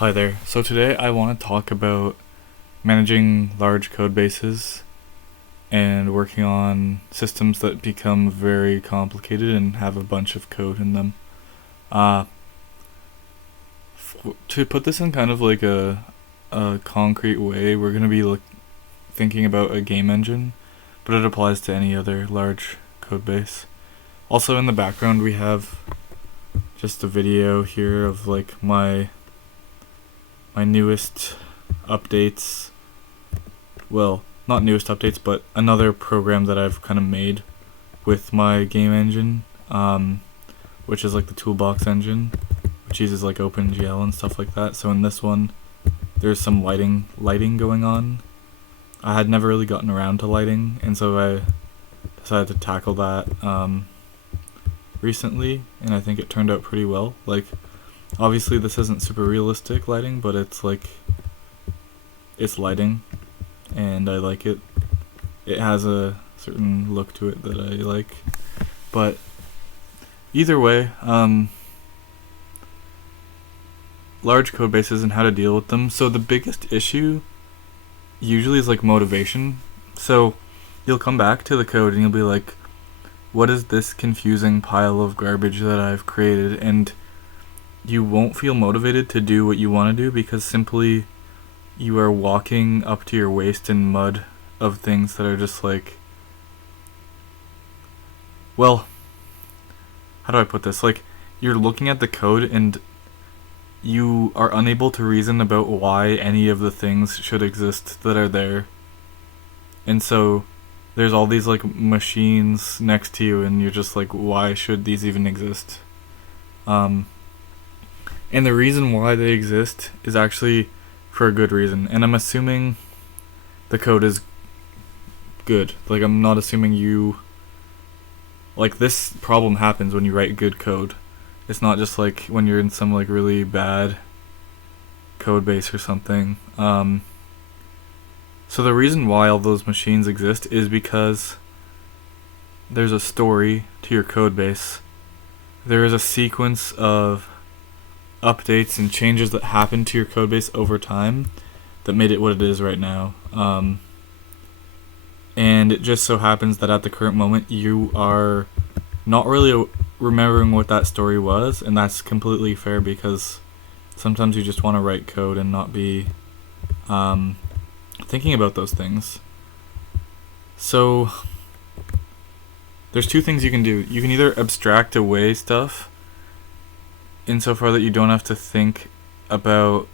Hi there. So today I want to talk about managing large code bases and working on systems that become very complicated and have a bunch of code in them. Uh, to put this in kind of like a concrete way, we're going to be thinking about a game engine, but it applies to any other large code base. Also in the background we have just a video here of like my newest updates. Well, not newest updates, but another program that I've kind of made with my game engine, which is like the Toolbox engine, which uses like OpenGL and stuff like that. So in this one, there's some lighting going on. I had never really gotten around to lighting, and so I decided to tackle that recently, and I think it turned out pretty well. Like, obviously this isn't super realistic lighting, but it's lighting, and I like it. It has a certain look to it that I like. But either way, large code bases and how to deal with them. So the biggest issue usually is like motivation. So you'll come back to the code and you'll be like, what is this confusing pile of garbage that I've created? And you won't feel motivated to do what you want to do because simply you are walking up to your waist in mud of things that are just like, well, how do I put this? Like, you're looking at the code and you are unable to reason about why any of the things should exist that are there. And so there's all these like machines next to you and you're just like, why should these even exist? And the reason why they exist is actually for a good reason. And I'm assuming the code is good. Like, I'm not assuming this problem happens when you write good code. It's not just like when you're in some like really bad code base or something. So the reason why all those machines exist is because there's a story to your code base. There is a sequence of updates and changes that happen to your code base over time that made it what it is right now. And it just so happens that at the current moment you are not really remembering what that story was, and that's completely fair because sometimes you just want to write code and not be thinking about those things. So there's two things you can do. You can either abstract away stuff insofar that you don't have to think about,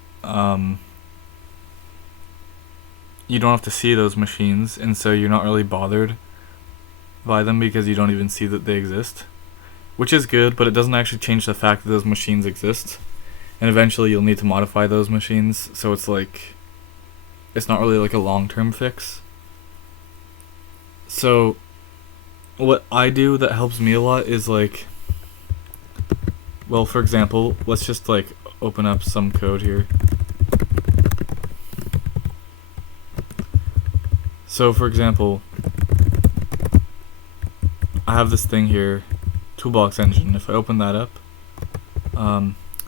you don't have to see those machines, and so you're not really bothered by them because you don't even see that they exist, which is good, but it doesn't actually change the fact that those machines exist, and eventually you'll need to modify those machines, so it's not really like a long-term fix. So what I do that helps me a lot is like, well, for example, let's just like open up some code here. So for example, I have this thing here, Toolbox engine. If I open that up,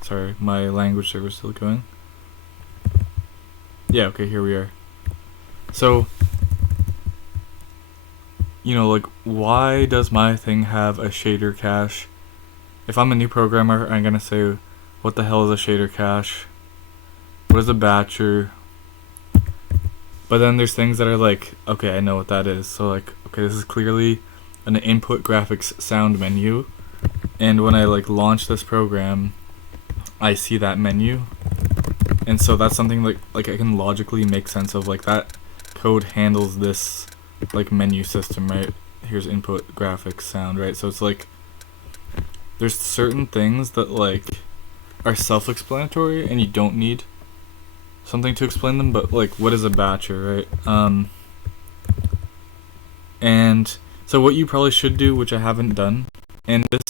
sorry, my language server is still going. Yeah, okay, here we are. So, like, why does my thing have a shader cache? If I'm a new programmer, I'm gonna say, what the hell is a shader cache? What is a batcher? But then there's things that are like, okay, I know what that is. So like, okay, this is clearly an input graphics sound menu. And when I like launch this program, I see that menu. And so that's something like I can logically make sense of, like, that code handles this like menu system, right? Here's input graphics sound, right? So it's like there's certain things that like are self-explanatory and you don't need something to explain them, but like, what is a batcher, right? And so what you probably should do, which I haven't done, and this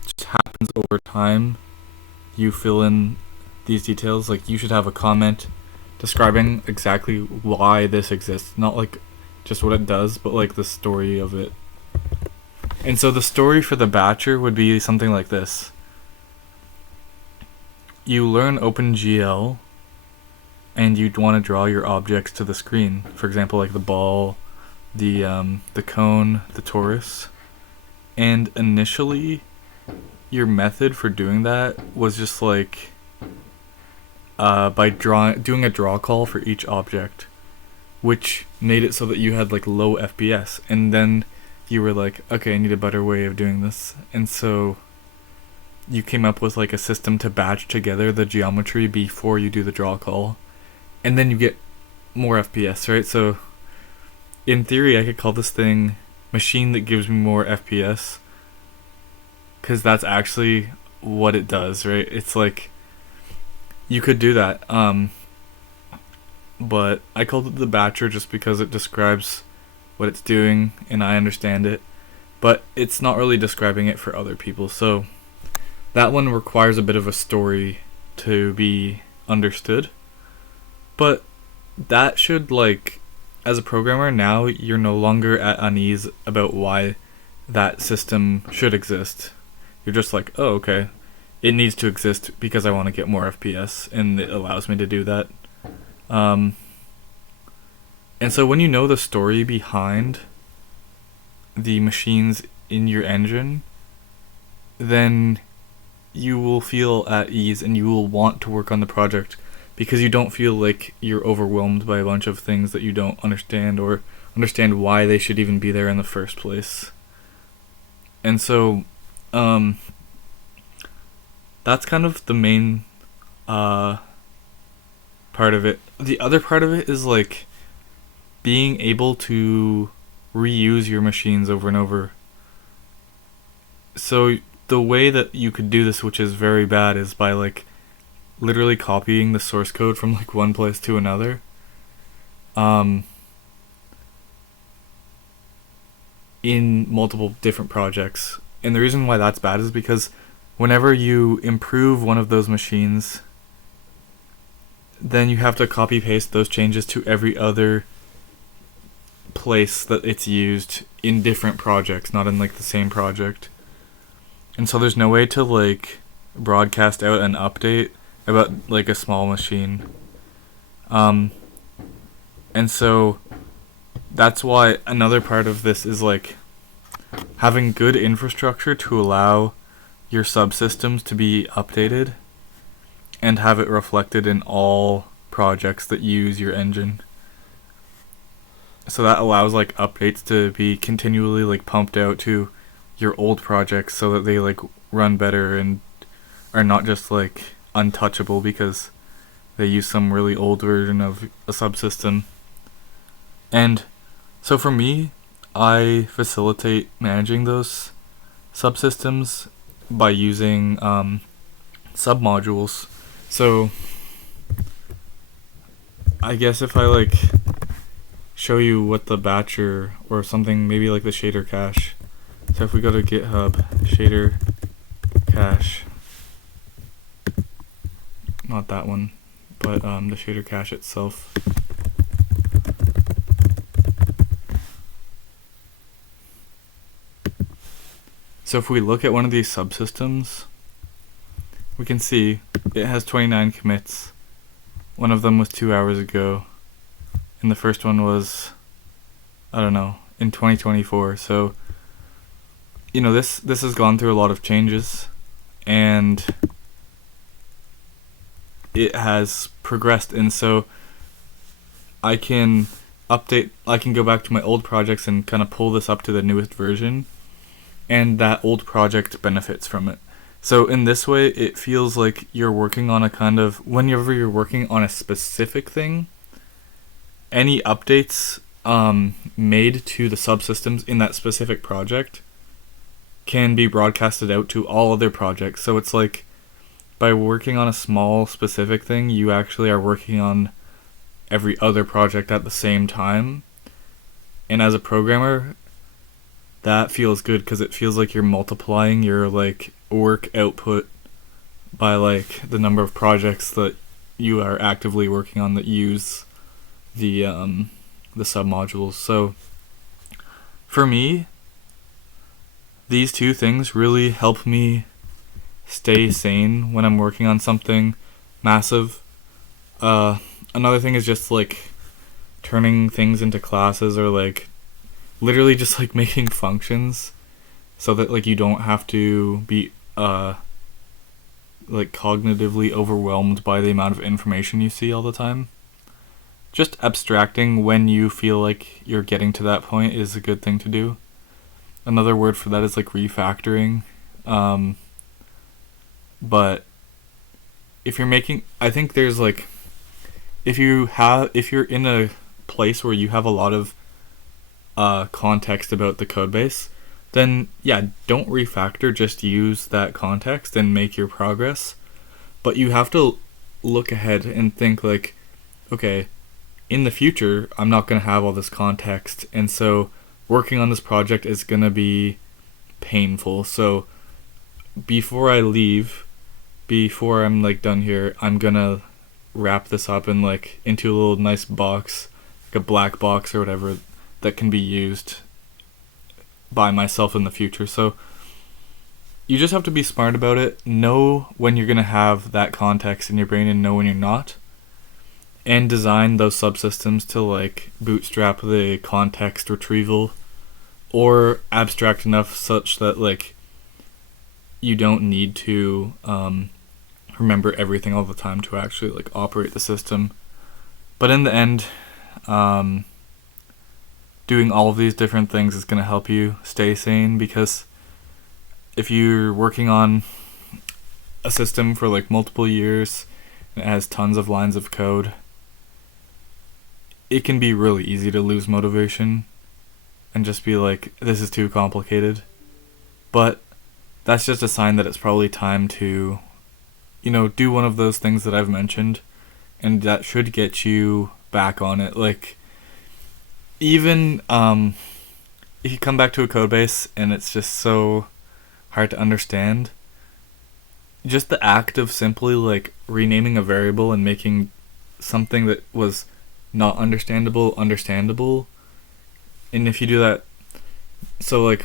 just happens over time, you fill in these details. Like, you should have a comment describing exactly why this exists, not like just what it does, but like the story of it. And so the story for the batcher would be something like this. you learn OpenGL and you'd want to draw your objects to the screen. For example, like the ball, the cone, the torus. And initially, your method for doing that was just like by doing a draw call for each object, which made it so that you had like low FPS. And then you were like, okay, I need a better way of doing this, and so you came up with like a system to batch together the geometry before you do the draw call, and then you get more FPS, right? So in theory, I could call this thing machine that gives me more FPS, because that's actually what it does, right? It's like, you could do that, but I called it the batcher just because it describes what it's doing and I understand it, but it's not really describing it for other people. So that one requires a bit of a story to be understood, but that should, like, as a programmer now, you're no longer at unease about why that system should exist. You're just like, oh, okay, it needs to exist because I want to get more FPS, and it allows me to do that. And so when you know the story behind the machines in your engine, then you will feel at ease and you will want to work on the project, because you don't feel like you're overwhelmed by a bunch of things that you don't understand or understand why they should even be there in the first place. And so that's kind of the main part of it. The other part of it is like being able to reuse your machines over and over. So the way that you could do this, which is very bad, is by like literally copying the source code from like one place to another. In multiple different projects. And the reason why that's bad is because whenever you improve one of those machines, then you have to copy paste those changes to every other place that it's used in different projects, not in like the same project. And so there's no way to like broadcast out an update about like a small machine. And so that's why another part of this is like having good infrastructure to allow your subsystems to be updated and have it reflected in all projects that use your engine. So that allows like updates to be continually like pumped out to your old projects so that they like run better and are not just like untouchable because they use some really old version of a subsystem. And so for me, I facilitate managing those subsystems by using submodules. So I guess if I like show you what the batcher or something, maybe like the shader cache. So if we go to GitHub, shader cache, not that one, but the shader cache itself. So if we look at one of these subsystems, we can see it has 29 commits. One of them was 2 hours ago, and the first one was, I don't know, in 2024. So, you know, this has gone through a lot of changes, and it has progressed, and so I can go back to my old projects and kind of pull this up to the newest version, and that old project benefits from it. So in this way, it feels like you're working on a kind of, whenever you're working on a specific thing, any updates made to the subsystems in that specific project can be broadcasted out to all other projects. So it's like, by working on a small specific thing, you actually are working on every other project at the same time. And as a programmer, that feels good because it feels like you're multiplying your like work output by like the number of projects that you are actively working on that use the submodules. So for me, these two things really help me stay sane when I'm working on something massive. Another thing is just like turning things into classes, or like literally just like making functions so that like you don't have to be like cognitively overwhelmed by the amount of information you see all the time. Just abstracting when you feel like you're getting to that point is a good thing to do. Another word for that is like refactoring. But if you're making, I think there's like, if you're in a place where you have a lot of context about the code base, then yeah, don't refactor, just use that context and make your progress. But you have to look ahead and think like, okay, in the future, I'm not going to have all this context, and so working on this project is going to be painful. So before I leave, before I'm like done here, I'm going to wrap this up in like into a little nice box, like a black box or whatever, that can be used by myself in the future. So you just have to be smart about it. Know when you're going to have that context in your brain and know when you're not. And design those subsystems to like bootstrap the context retrieval, or abstract enough such that like you don't need to remember everything all the time to actually like operate the system. But in the end, doing all of these different things is going to help you stay sane, because if you're working on a system for like multiple years and it has tons of lines of code, it can be really easy to lose motivation and just be like, this is too complicated. But that's just a sign that it's probably time to, do one of those things that I've mentioned, and that should get you back on it. Like, even if you come back to a code base and it's just so hard to understand, just the act of simply like renaming a variable and making something that was not understandable, and if you do that, so like,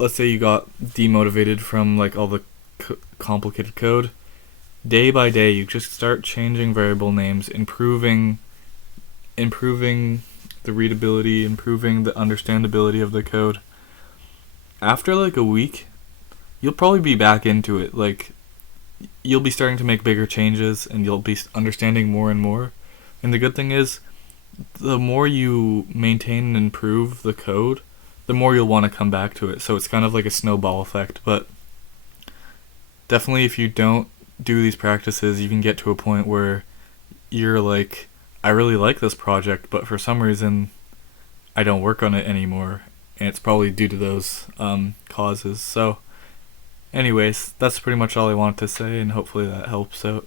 let's say you got demotivated from like all the complicated code, day by day you just start changing variable names, improving the readability, improving the understandability of the code. After like a week, you'll probably be back into it. Like, you'll be starting to make bigger changes and you'll be understanding more and more. And the good thing is, the more you maintain and improve the code, the more you'll want to come back to it. So it's kind of like a snowball effect. But definitely, if you don't do these practices, you can get to a point where you're like, I really like this project, but for some reason I don't work on it anymore, and it's probably due to those causes. So anyways, that's pretty much all I wanted to say, and hopefully that helps out.